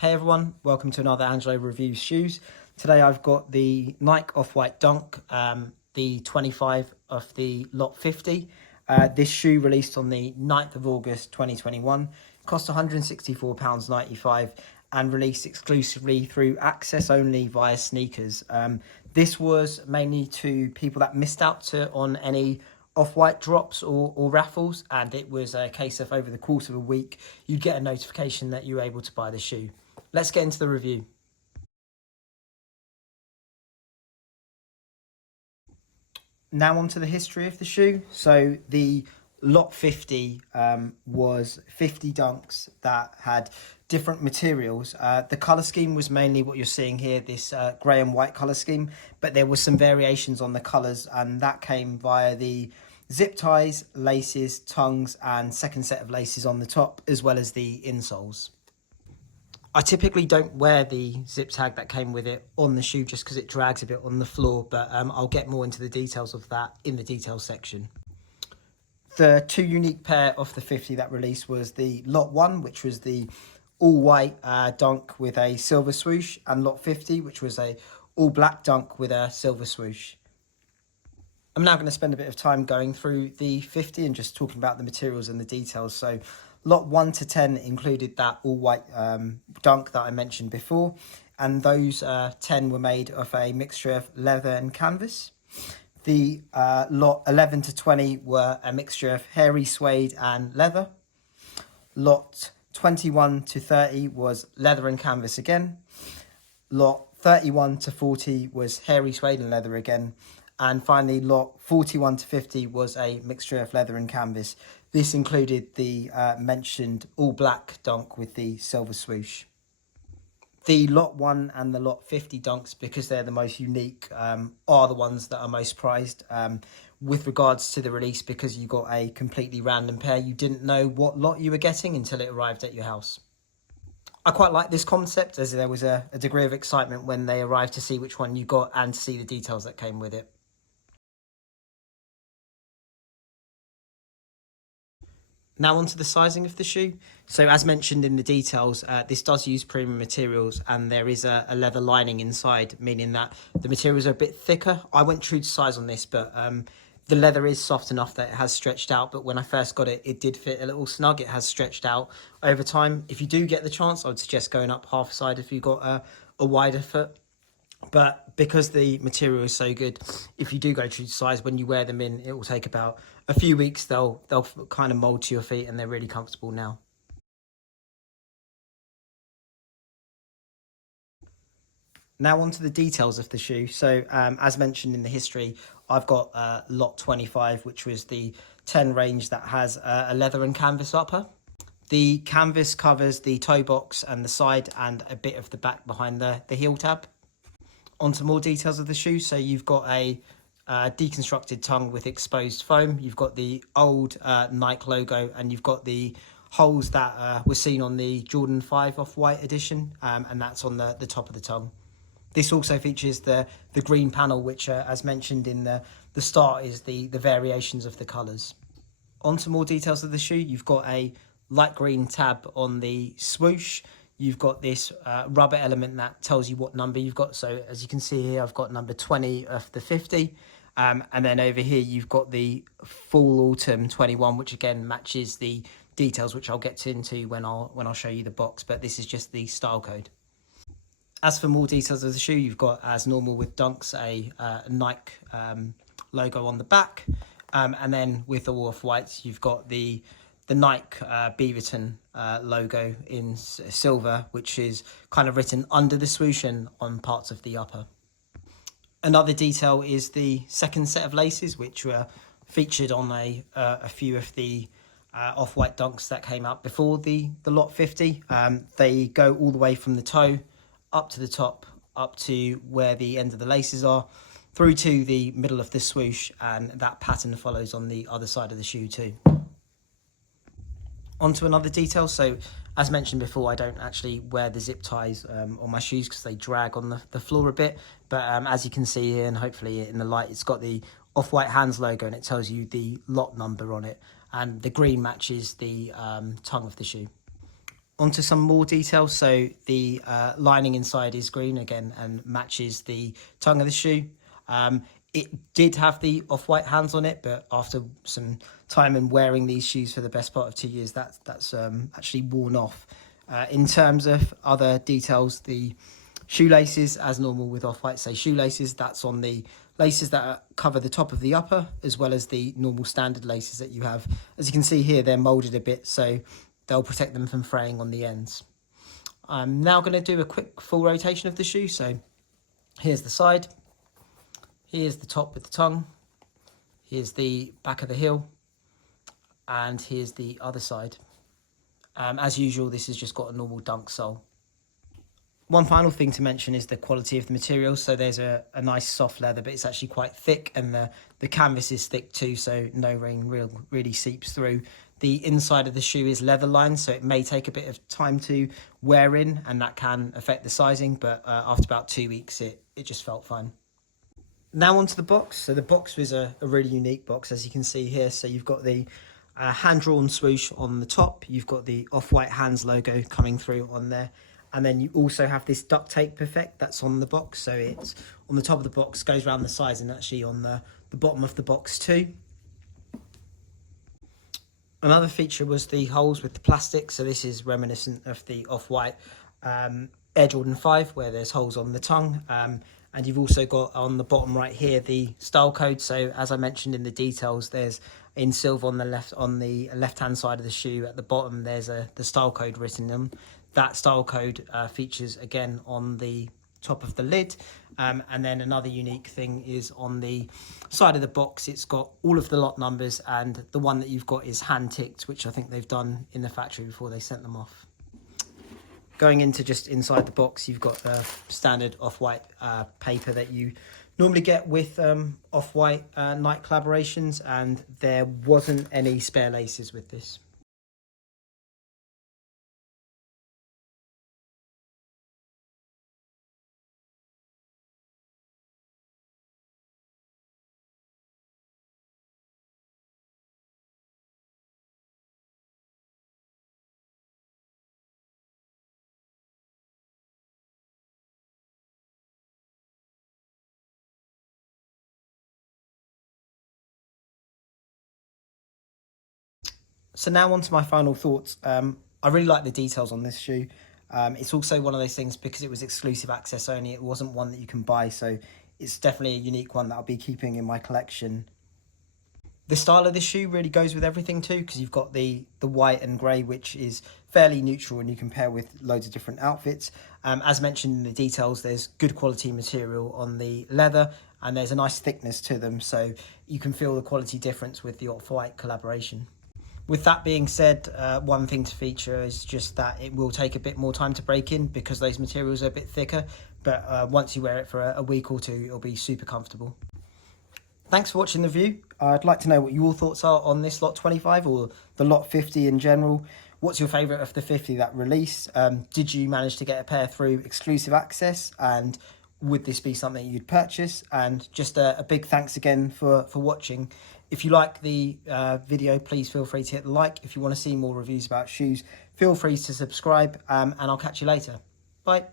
Hey everyone, welcome to another Angelo Reviews Shoes. Today I've got the Nike Off-White Dunk, the 25 of the Lot 50. This shoe released on the 9th of August 2021, cost £164.95 and released exclusively through access only via sneakers. This was mainly to people that missed out on any off-white drops or raffles, and it was a case of over the course of a week you'd get a notification that you were able to buy the shoe. Let's get into the review. Now on to the history of the shoe. So the Lot 50 was 50 dunks that had different materials. The colour scheme was mainly what you're seeing here, this grey and white colour scheme, but there was some variations on the colours, and that came via the zip ties, laces, tongues, and second set of laces on the top, as well as the insoles. I typically don't wear the zip tag that came with it on the shoe just because it drags a bit on the floor, but I'll get more into the details of that in the details section. The two unique pair of the 50 that released was the Lot 1, which was the all-white dunk with a silver swoosh, and Lot 50, which was a all-black dunk with a silver swoosh. I'm now going to spend a bit of time going through the 50 and just talking about the materials and the details. So Lot 1 to 10 included that all-white dunk that I mentioned before, and those 10 were made of a mixture of leather and canvas. The Lot 11 to 20 were a mixture of hairy suede and leather. Lot 21 to 30 was leather and canvas again. Lot 31 to 40 was hairy suede and leather again. And finally, Lot 41 to 50 was a mixture of leather and canvas. This included the mentioned all-black dunk with the silver swoosh. The Lot 1 and the Lot 50 dunks, because they're the most unique, are the ones that are most prized with regards to the release, because you got a completely random pair. You didn't know what lot you were getting until it arrived at your house. I quite like this concept, as there was a degree of excitement when they arrived to see which one you got and to see the details that came with it. Now onto the sizing of the shoe. So as mentioned in the details, this does use premium materials, and there is a leather lining inside, meaning that the materials are a bit thicker. I went true to size on this, but the leather is soft enough that it has stretched out, but when I first got it, it did fit a little snug. It has stretched out over time. If you do get the chance, I would suggest going up half a side if you've got a wider foot. But because the material is so good, if you do go true to size, when you wear them in, it will take about a few weeks. They'll kind of mold to your feet, and they're really comfortable now. Now on to the details of the shoe. So as mentioned in the history, I've got Lot 25, which was the 10 range that has a leather and canvas upper. The canvas covers the toe box and the side and a bit of the back behind the heel tab. On to more details of the shoe. So you've got a deconstructed tongue with exposed foam. You've got the old Nike logo, and you've got the holes that were seen on the Jordan 5 Off-White edition, and that's on the top of the tongue. This also features the green panel, which, as mentioned in the start, is the variations of the colours. On to more details of the shoe. You've got a light green tab on the swoosh. You've got this rubber element that tells you what number you've got. So as you can see here, I've got number 20 of the 50. And then over here, you've got the fall autumn 21, which again matches the details, which I'll get into when I'll show you the box. But this is just the style code. As for more details of the shoe, you've got, as normal with dunks, a Nike logo on the back. And then with the off-whites, you've got the Nike Beaverton logo in silver, which is kind of written under the swoosh and on parts of the upper. Another detail is the second set of laces, which were featured on a few of the off-white dunks that came out before the Lot 50. They go all the way from the toe up to the top, up to where the end of the laces are, through to the middle of the swoosh, and that pattern follows on the other side of the shoe too. On to another detail. So as mentioned before, I don't actually wear the zip ties on my shoes because they drag on the floor a bit. But as you can see here, and hopefully in the light, it's got the Off-White Hands logo, and it tells you the lot number on it. And the green matches the tongue of the shoe. Onto some more details. So the lining inside is green again and matches the tongue of the shoe. It did have the off-white hands on it, but after some time and wearing these shoes for the best part of 2 years, that's actually worn off. In terms of other details, the shoelaces, as normal with off-white, say shoelaces, that's on the laces that cover the top of the upper, as well as the normal standard laces that you have. As you can see here, they're molded a bit, so they'll protect them from fraying on the ends. I'm now going to do a quick full rotation of the shoe. So here's the side, here's the top with the tongue, here's the back of the heel, and here's the other side. As usual, this has just got a normal dunk sole. One final thing to mention is the quality of the material. So there's a nice soft leather, but it's actually quite thick, and the canvas is thick too, so no rain really seeps through. The inside of the shoe is leather lined, so it may take a bit of time to wear in, and that can affect the sizing, but after about 2 weeks, it just felt fine. Now onto the box. So the box was a really unique box, as you can see here. So you've got the hand-drawn swoosh on the top, you've got the Off-White Hands logo coming through on there, and then you also have this duct tape effect that's on the box. So it's on the top of the box, goes around the sides, and actually on the bottom of the box too. Another feature was the holes with the plastic. So this is reminiscent of the Off-White Air Jordan 5, where there's holes on the tongue. And you've also got on the bottom right here the style code. So as I mentioned in the details, there's in silver on the left-hand side of the shoe at the bottom, there's the style code written on. That style code features again on the top of the lid, and then another unique thing is on the side of the box, it's got all of the lot numbers, and the one that you've got is hand ticked, which I think they've done in the factory before they sent them off. Going into just inside the box, you've got the standard Off-White paper that you normally get with Off-White night collaborations, and there wasn't any spare laces with this. So now on to my final thoughts. I really like the details on this shoe. It's also one of those things, because it was exclusive access only, it wasn't one that you can buy, so it's definitely a unique one that I'll be keeping in my collection. The style of this shoe really goes with everything too, because you've got the white and grey, which is fairly neutral and you can pair with loads of different outfits. As mentioned in the details, there's good quality material on the leather, and there's a nice thickness to them, so you can feel the quality difference with the Off-White collaboration. With that being said, one thing to feature is just that it will take a bit more time to break in, because those materials are a bit thicker, but once you wear it for a week or two, it'll be super comfortable. Thanks for watching the review. I'd like to know what your thoughts are on this Lot 25 or the Lot 50 in general. What's your favourite of the 50 that released? Did you manage to get a pair through exclusive access, and would this be something you'd purchase? And just a big thanks again for watching. If you like the video, please feel free to hit the like. If you want to see more reviews about shoes, feel free to subscribe, and I'll catch you later. Bye.